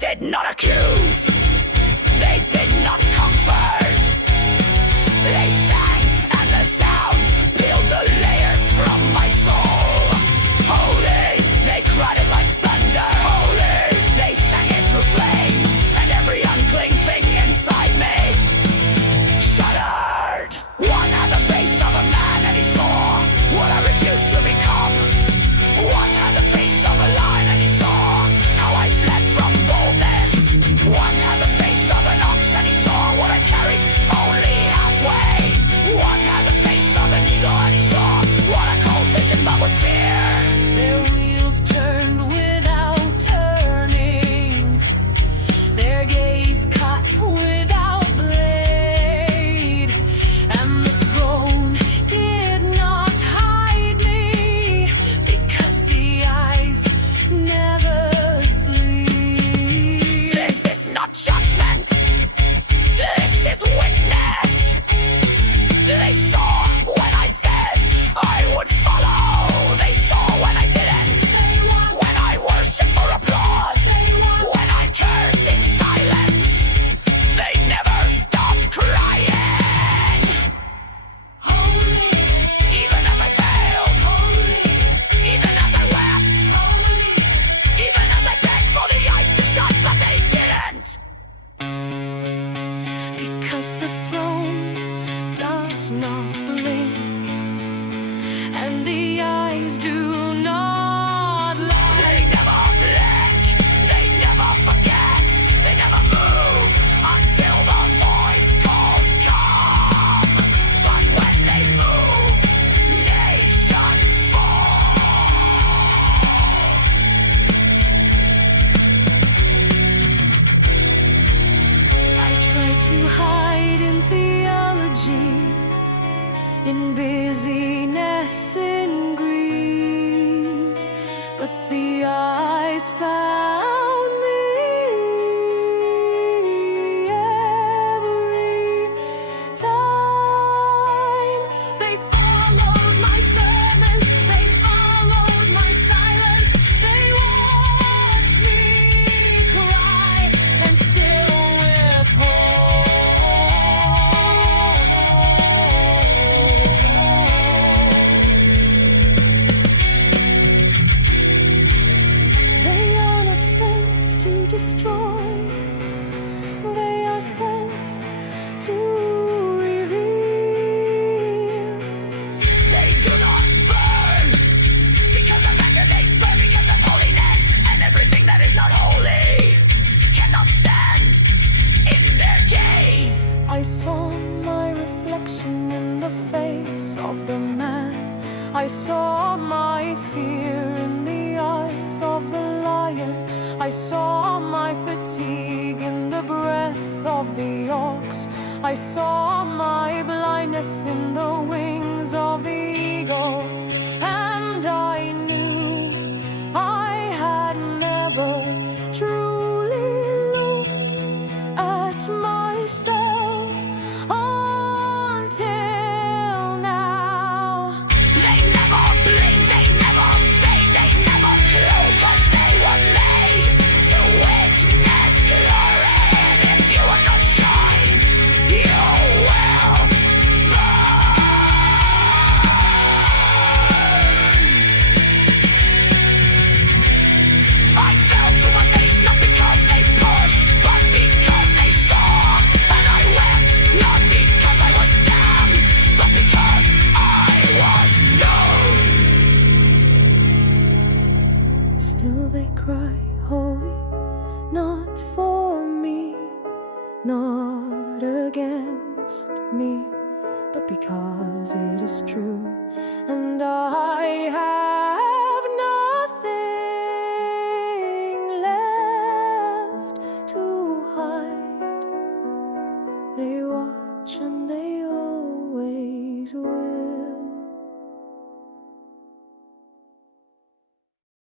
did not accuse, they did not comfort. They sang, and the sound peeled the layers from my soul. Holy, they cried it like thunder. Holy, they sang it through flame, and every unclean thing inside me shuddered. One had the face of a man, and he saw what I refused to become. One had the face of a lion, and he saw how I fled from boldness. One had the face of an ox, and he saw what I carried only halfway. One had the face of an eagle, and he saw what a cold vision but was fear. Their wheels turned without turning, their gaze cut without blade, and the throne did not hide me, because the eyes never sleep. This is not judgment, this is witness. They saw when I said I would follow. They saw when I didn't. When I worshiped for applause. When I cursed in silence. They never stopped crying. Holy, Even as I failed. holy, Even as I wept. holy, Even as I begged for the eyes to shut, but they didn't. because the throne does not blink, and the eyes do not lie. They never blink, they never forget, they never move until the voice calls come. But when they move, nations fall. I try to hide in theology, in busyness, in grief, but the eyes found me every time. They followed my sermons, they followed my silence, they watched me cry and still withhold. They are not sent to destroy, they are sent to reveal. They do not burn because of anger, they burn because of holiness. And everything that is not holy cannot stand in their gaze. I saw my reflection in the face of the man. I saw my fear in the eyes of the lion. I saw my fatigue in the breath of the ox. I saw my blindness in the wings of the eagle. And I knew I had never truly looked at myself until now. They never blink, they never fade, they never close, 'cause they were made to witness glory. And if you will not shine, you will burn. I fell to my face not because they pushed, but because they saw. And I wept not because I was damned, but because I was known. Still they cry, holy, not for me, not against me, but because it is true, and I have